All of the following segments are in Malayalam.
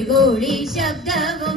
തൊടികൂടി ശബ്ദവും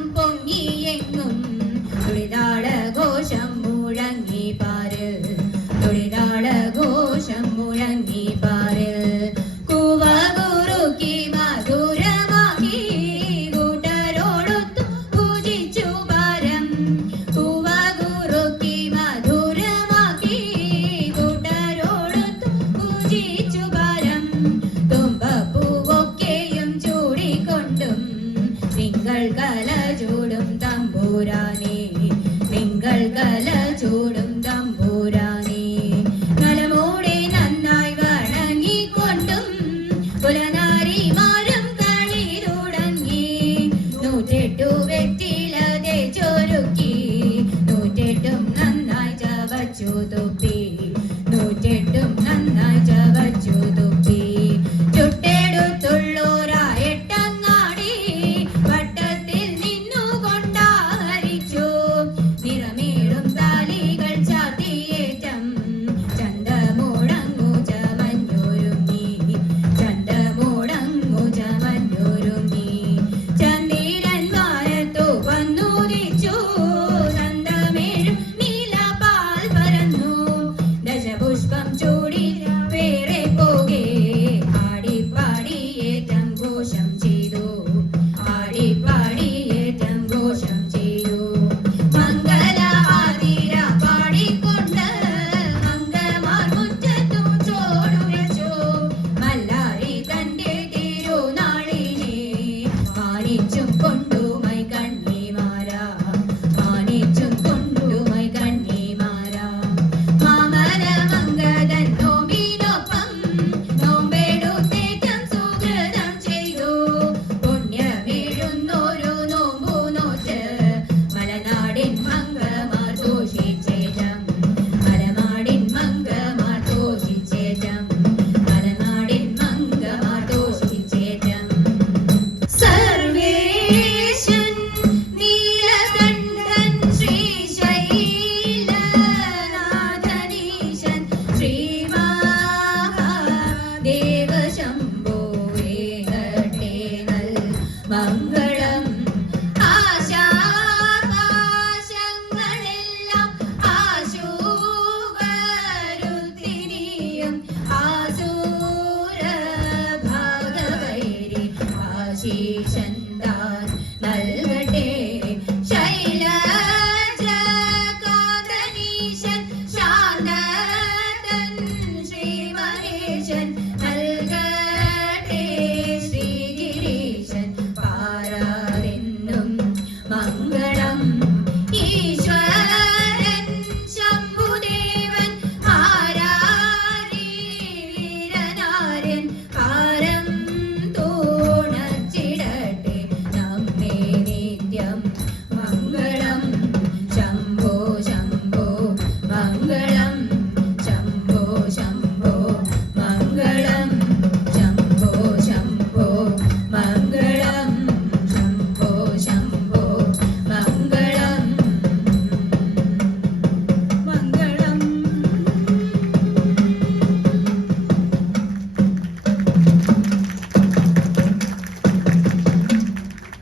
அந்த